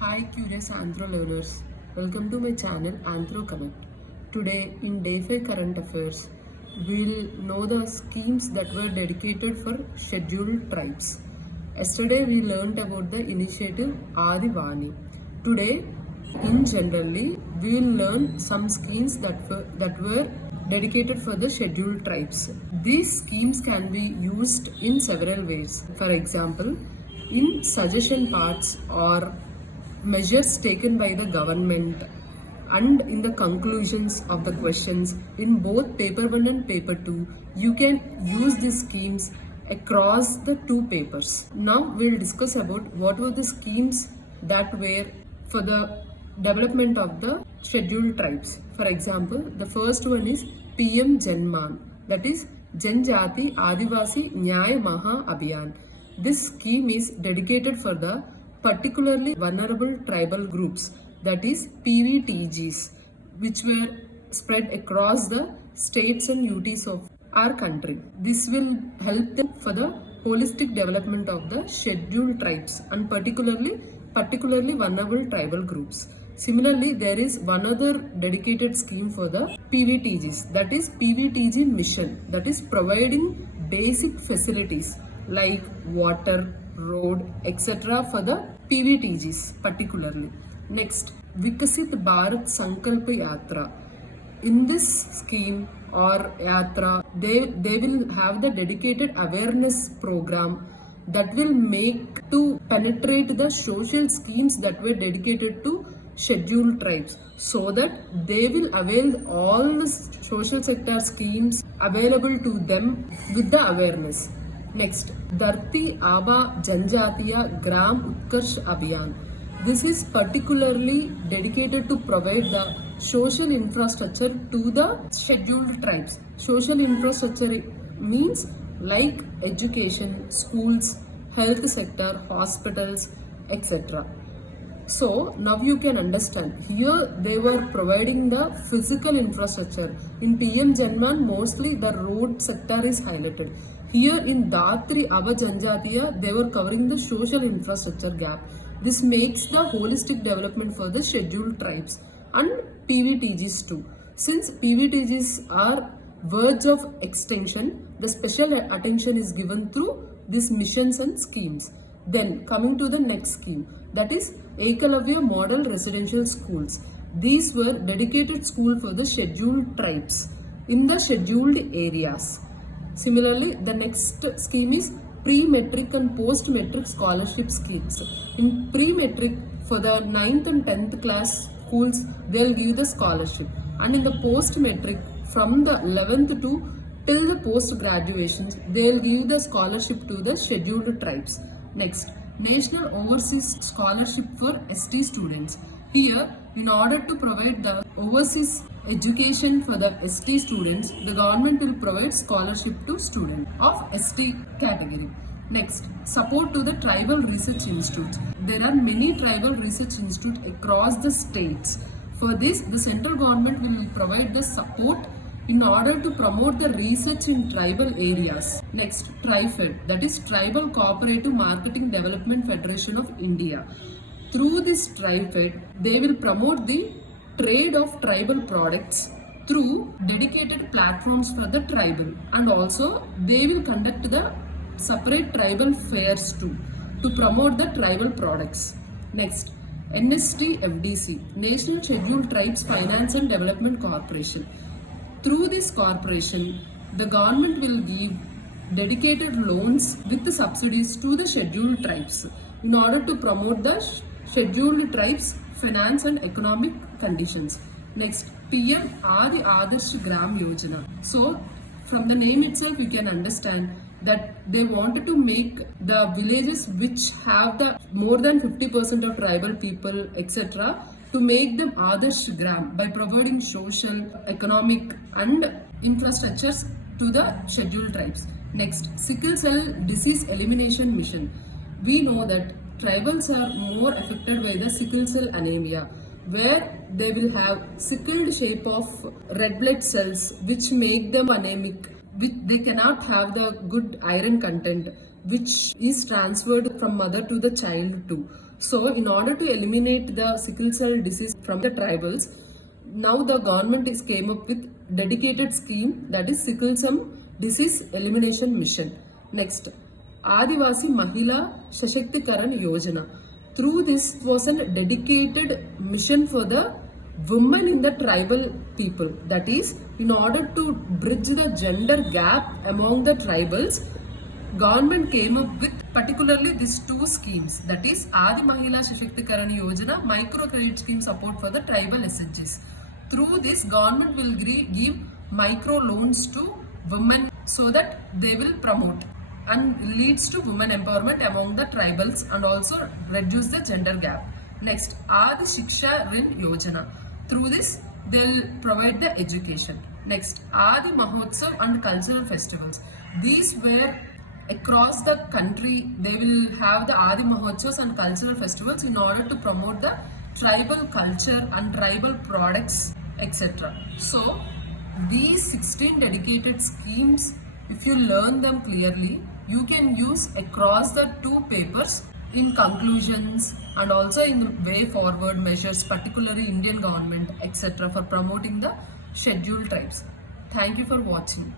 Hi curious Anthro learners, welcome to my channel Anthro Connect. Today in Day 5 Current Affairs, we'll know the schemes that were dedicated for scheduled tribes. Yesterday we learned about the initiative Adivani. Today, in generally, we will learn some schemes that were dedicated for the scheduled tribes. These schemes can be used in several ways. For example, in suggestion parts or measures taken by the government and in the conclusions of the questions in both paper 1 and paper 2 you can use these schemes across the two papers. Now we'll discuss about what were the schemes that were for the development of the scheduled tribes. For example, the first one is PM Janman, that is Janjati Adivasi Nyaya Maha Abhiyan. This scheme is dedicated for the particularly vulnerable tribal groups, that is PVTGs, which were spread across the states and UTs of our country. This will help them for the holistic development of the scheduled tribes and particularly vulnerable tribal groups. Similarly, there is one other dedicated scheme for the PVTGs, that is PVTG mission, that is providing basic facilities like water, road, etc. for the PVTGs particularly. Next, Vikasit Bharat Sankalpa Yatra. In this scheme or yatra, they will have the dedicated awareness program that will make to penetrate the social schemes that were dedicated to scheduled tribes, so that they will avail all the social sector schemes available to them with the awareness. Next, Dharti Aba Janjatiya Gram Utkarsh Abhiyan. This is particularly dedicated to provide the social infrastructure to the scheduled tribes. Social infrastructure means like education, schools, health sector, hospitals, etc. So now you can understand. Here they were providing the physical infrastructure. In PM Janman, mostly the road sector is highlighted. Here in Dhatri Ava Janjatiya, they were covering the social infrastructure gap. This makes the holistic development for the scheduled tribes and PVTGs too. Since PVTGs are verge of extinction, the special attention is given through these missions and schemes. Then coming to the next scheme, that is Ekalavya Model Residential Schools. These were dedicated schools for the scheduled tribes in the scheduled areas. Similarly, the next scheme is pre-metric and post-metric scholarship schemes. In pre-metric, for the 9th and 10th class schools, they'll give the scholarship. And in the post-metric, from the 11th to till the post-graduations, they'll give the scholarship to the scheduled tribes. Next, National Overseas Scholarship for ST students. Here, in order to provide the overseas education for the ST students, the government will provide scholarship to students of ST category. Next, support to the tribal research institutes. There are many tribal research institutes across the states. For this, the central government will provide the support in order to promote the research in tribal areas. Next, TriFed, that is Tribal Cooperative Marketing Development Federation of India. Through this TriFed, they will promote the trade of tribal products through dedicated platforms for the tribal, and also they will conduct the separate tribal fairs too to promote the tribal products. Next, NST FDC, National Scheduled Tribes Finance and Development Corporation. Through this corporation, the government will give dedicated loans with the subsidies to the scheduled tribes in order to promote the scheduled tribes finance and economic conditions. Next, PM Adi Adarsh Gram Yojana. So, from the name itself, you can understand that they wanted to make the villages which have the more than 50% of tribal people, etc., to make them Adarsh Gram by providing social, economic and infrastructures to the scheduled tribes. Next, Sickle Cell Disease Elimination Mission. We know that tribals are more affected by the sickle cell anemia, where they will have sickled shape of red blood cells which make them anemic, which they cannot have the good iron content which is transferred from mother to the child too. So, in order to eliminate the sickle cell disease from the tribals, now the government is came up with dedicated scheme, that is sickle cell disease elimination mission. Next, Adivasi Mahila Sashakti Yojana. Through this was a dedicated mission for the women in the tribal people. That is, in order to bridge the gender gap among the tribals, government came up with particularly these two schemes, that is Adi Mahila Sashaktikarana Yojana, micro credit scheme support for the tribal SHGs. Through this, government will give micro loans to women so that they will promote and leads to women empowerment among the tribals and also reduce the gender gap. Next, Adi Shiksha Rin Yojana. Through this, they'll provide the education. Next, Adi Mahotsav and cultural festivals. These were across the country, they will have the Adi Mahotsavas and cultural festivals in order to promote the tribal culture and tribal products, etc. So, these 16 dedicated schemes, if you learn them clearly, you can use across the two papers in conclusions and also in the way forward measures, particularly Indian government, etc. for promoting the scheduled tribes. Thank you for watching.